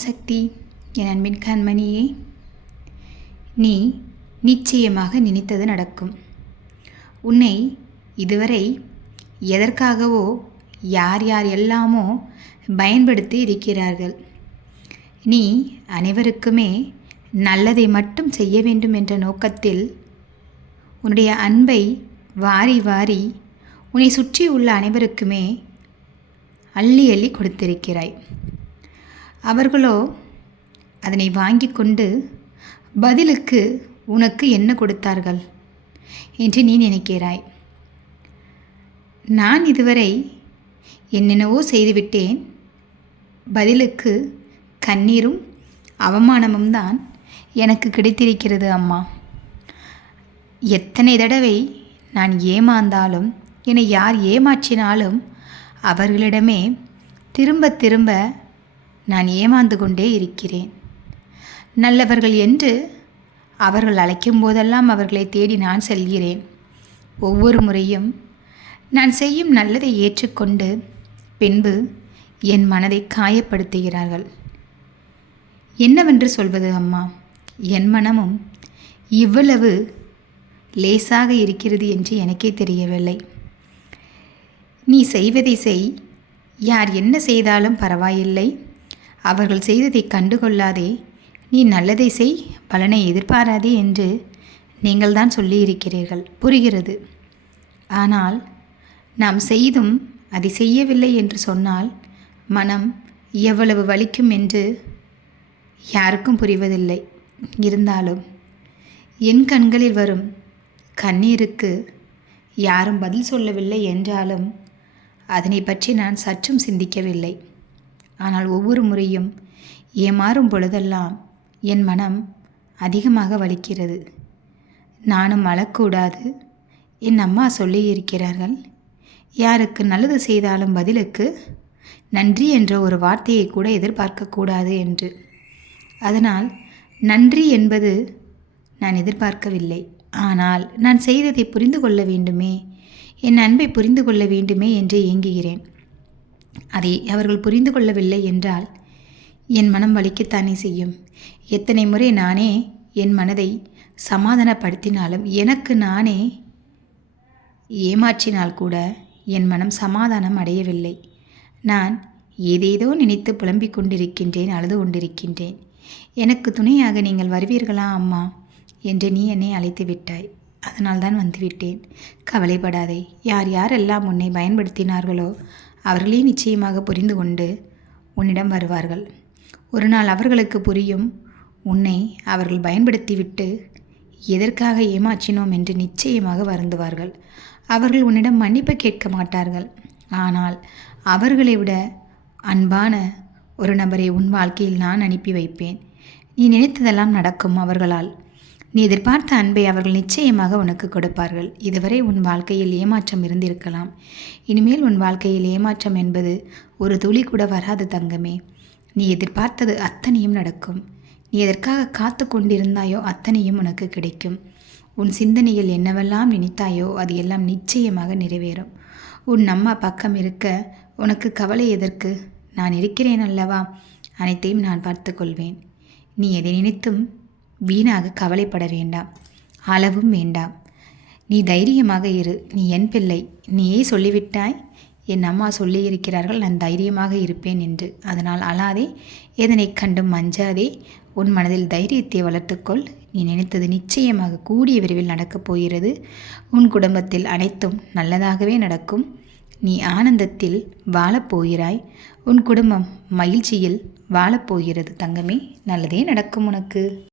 சக்தி என் அன்பின் கண்மணியே நீ நிச்சயமாக நினைத்தது நடக்கும். உன்னை இதுவரை எதற்காகவோ யார் யார் எல்லாமோ பயன்படுத்தி இருக்கிறார்கள். நீ அனைவருக்குமே நல்லதை மட்டும் செய்ய வேண்டும் என்ற நோக்கத்தில் உன்னுடைய அன்பை வாரி வாரி உன்னை சுற்றி உள்ள அனைவருக்குமே அள்ளி அள்ளி கொடுத்திருக்கிறாய். அவர்களோ அதனை வாங்கி கொண்டு பதிலுக்கு உனக்கு என்ன கொடுத்தார்கள்? என்று நீ நினைக்கிறாய். நான் இதுவரை என்னென்னவோ செய்துவிட்டேன். பதிலுக்கு கண்ணீரும் அவமானமும் தான் எனக்கு கிடைத்திருக்கிறது அம்மா. எத்தனை தடவை நான் ஏமாந்தாலும் என்னை யார் ஏமாற்றினாலும் அவர்களிடமே திரும்ப திரும்ப நான் ஏமாந்து கொண்டே இருக்கிறேன். நல்லவர்கள் என்று அவர்கள் அழைக்கும் போதெல்லாம் அவர்களை தேடி நான் செல்கிறேன். ஒவ்வொரு முறையும் நான் செய்யும் நல்லதை ஏற்றுக்கொண்டு பின்பு என் மனதை காயப்படுத்துகிறார்கள். என்னவென்று சொல்வது அம்மா? என் மனமும் இவ்வளவு லேசாக இருக்கிறது என்று எனக்கே தெரியவில்லை. நீ செய்வதை செய். யார் என்ன செய்தாலும் பரவாயில்லை. அவர்கள் செய்ததை கண்டுகொள்ளாதே. நீ நல்லதை செய் பலனை எதிர்பாராதே என்று நீங்கள்தான் சொல்லியிருக்கிறீர்கள். புரிகிறது. ஆனால் நாம் செய்தும் அதை செய்யவில்லை என்று சொன்னால் மனம் எவ்வளவு வலிக்கும் என்று யாருக்கும் புரிவதில்லை. இருந்தாலும் என் கண்களில் வரும் கண்ணீருக்கு யாரும் பதில் சொல்லவில்லை என்றாலும் அதனை பற்றி நான் சற்றும் சிந்திக்கவில்லை. ஆனால் ஒவ்வொரு முறையும் ஏமாறும் பொழுதெல்லாம் என் மனம் அதிகமாக வலிக்கிறது. நானும் அழக்கூடாது என் அம்மா சொல்லியிருக்கிறார்கள். யாருக்கு நல்லது செய்தாலும் பதிலுக்கு நன்றி என்ற ஒரு வார்த்தையை கூட எதிர்பார்க்கக்கூடாது என்று. அதனால் நன்றி என்பது நான் எதிர்பார்க்கவில்லை. ஆனால் நான் செய்ததை புரிந்து கொள்ள வேண்டுமே என் அன்பை புரிந்து கொள்ள வேண்டுமே என்று ஏங்குகிறேன். அதை அவர்கள் புரிந்து கொள்ளவில்லை என்றால் என் மனம் வலிக்கத்தானே செய்யும்? எத்தனை முறை நானே என் மனதை சமாதானப்படுத்தினாலும் எனக்கு நானே ஏமாற்றினால் கூட என் மனம் சமாதானம் அடையவில்லை. நான் ஏதேதோ நினைத்து புலம்பிக் கொண்டிருக்கின்றேன் அழுது கொண்டிருக்கின்றேன். எனக்கு துணையாக நீங்கள் வருவீர்களா அம்மா? என்று நீ என்னை அழைத்து விட்டாய். அதனால் தான் வந்துவிட்டேன் கவலைப்படாதே. யார் யாரெல்லாம் உன்னை பயன்படுத்தினார்களோ அவர்களே நிச்சயமாக புரிந்து கொண்டு உன்னிடம் வருவார்கள். ஒரு நாள் அவர்களுக்கு புரியும். உன்னை அவர்கள் பயன்படுத்திவிட்டு எதற்காக ஏமாற்றினோம் என்று நிச்சயமாக வருந்துவார்கள். அவர்கள் உன்னிடம் மன்னிப்பு கேட்க மாட்டார்கள். ஆனால் அவர்களை விட அன்பான ஒரு நபரை உன் வாழ்க்கையில் நான் அனுப்பி வைப்பேன். நீ நினைத்ததெல்லாம் நடக்கும் அவர்களால். நீ எதிர்பார்த்த அன்பை அவர்கள் நிச்சயமாக உனக்கு கொடுப்பார்கள். இதுவரை உன் வாழ்க்கையில் ஏமாற்றம் இருந்திருக்கலாம். இனிமேல் உன் வாழ்க்கையில் ஏமாற்றம் என்பது ஒரு துளி கூட வராது தங்கமே. நீ எதிர்பார்த்தது அத்தனையும் நடக்கும். நீ எதற்காக காத்து கொண்டிருந்தாயோ அத்தனையும் உனக்கு கிடைக்கும். உன் சிந்தனையில் என்னவெல்லாம் நினைத்தாயோ அது எல்லாம் நிச்சயமாக நிறைவேறும். உன் அம்மா பக்கம் இருக்க உனக்கு கவலை எதற்கு? நான் இருக்கிறேன் அல்லவா? அனைத்தையும் நான் பார்த்துக்கொள்வேன் நீ எதை நினைத்தும் வீணாக கவலைப்பட வேண்டாம். அளவும் வேண்டாம். நீ தைரியமாக இரு. நீ என் பிள்ளை. நீயே சொல்லிவிட்டாய்? என் அம்மா சொல்லியிருக்கிறார்கள் நான் தைரியமாக இருப்பேன் என்று. அதனால் அழாதே. எதனை கண்டும் மஞ்சாதே. உன் மனதில் தைரியத்தை வளர்த்துக்கொள். நீ நினைத்தது நிச்சயமாக கூடிய விரைவில் நடக்கப் போகிறது. உன் குடும்பத்தில் அனைத்தும் நல்லதாகவே நடக்கும். நீ ஆனந்தத்தில் வாழப்போகிறாய் உன் குடும்பம் மகிழ்ச்சியில் வாழப்போகிறது தங்கமே நல்லதே நடக்கும் உனக்கு.